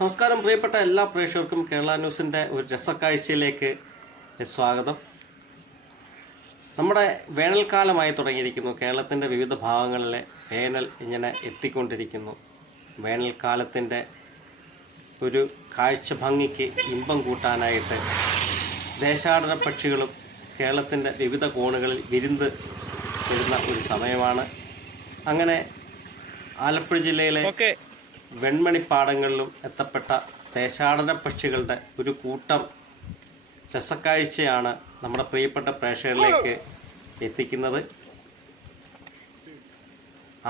നമസ്കാരം പ്രിയപ്പെട്ട എല്ലാ പ്രേക്ഷകർക്കും കേരള ന്യൂസിന്റെ ഒരു രസക്കാഴ്ചയിലേക്ക് സ്വാഗതം. നമ്മുടെ വേനൽക്കാലമായി തുടങ്ങിയിരിക്കുന്നു. കേരളത്തിന്റെ വിവിധ ഭാഗങ്ങളിലെ വേനൽ ഇങ്ങനെ എത്തിക്കൊണ്ടിരിക്കുന്നു. വേനൽക്കാലത്തിന്റെ ഒരു കാഴ്ച ഭംഗിക്ക് ഇമ്പം കൂട്ടാനായിട്ട് ദേശാടന പക്ഷികളും കേരളത്തിന്റെ വിവിധ കോണുകളിൽ വിരുന്ന് വരുന്ന ഒരു സമയമാണ്. അങ്ങനെ ആലപ്പുഴ ജില്ലയിലെ വെൺമണിപ്പാടങ്ങളിലും എത്തപ്പെട്ട ദേശാടന പക്ഷികളുടെ ഒരു കൂട്ടം രസക്കാഴ്ചയാണ് നമ്മുടെ പ്രിയപ്പെട്ട പ്രേക്ഷകരിലേക്ക് എത്തിക്കുന്നത്.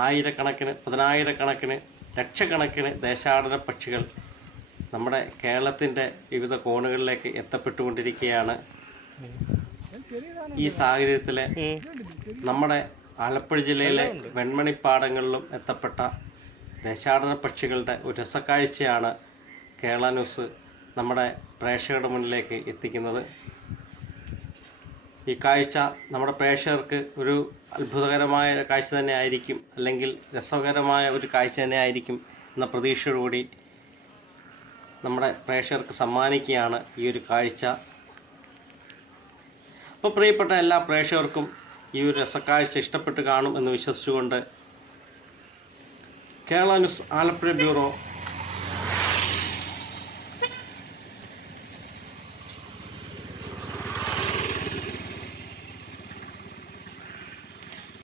ആയിരക്കണക്കിന് പതിനായിരക്കണക്കിന് ലക്ഷക്കണക്കിന് ദേശാടന പക്ഷികൾ നമ്മുടെ കേരളത്തിന്റെ വിവിധ കോണുകളിലേക്ക് എത്തപ്പെട്ടുകൊണ്ടിരിക്കുകയാണ്. ഈ സാഹചര്യത്തിൽ നമ്മുടെ ആലപ്പുഴ ജില്ലയിലെ വെൺമണിപ്പാടങ്ങളിലും എത്തപ്പെട്ട ദേശാടന പക്ഷികളുടെ ഒരു രസക്കാഴ്ചയാണ് കേരള ന്യൂസ് നമ്മുടെ പ്രേക്ഷകരുടെ മുന്നിലേക്ക് എത്തിക്കുന്നത്. ഈ കാഴ്ച നമ്മുടെ പ്രേക്ഷകർക്ക് ഒരു അത്ഭുതകരമായ കാഴ്ച തന്നെ ആയിരിക്കും അല്ലെങ്കിൽ രസകരമായ ഒരു കാഴ്ച തന്നെ ആയിരിക്കും എന്ന പ്രതീക്ഷയോടുകൂടി നമ്മുടെ പ്രേക്ഷകർക്ക് സമ്മാനിക്കുകയാണ് ഈ ഒരു കാഴ്ച. അപ്പോൾ പ്രിയപ്പെട്ട എല്ലാ പ്രേക്ഷകർക്കും ഈ ഒരു രസക്കാഴ്ച ഇഷ്ടപ്പെട്ട് കാണും എന്ന് വിശ്വസിച്ചുകൊണ്ട് കേരള ന്യൂസ് ആലപ്പുഴ ബ്യൂറോ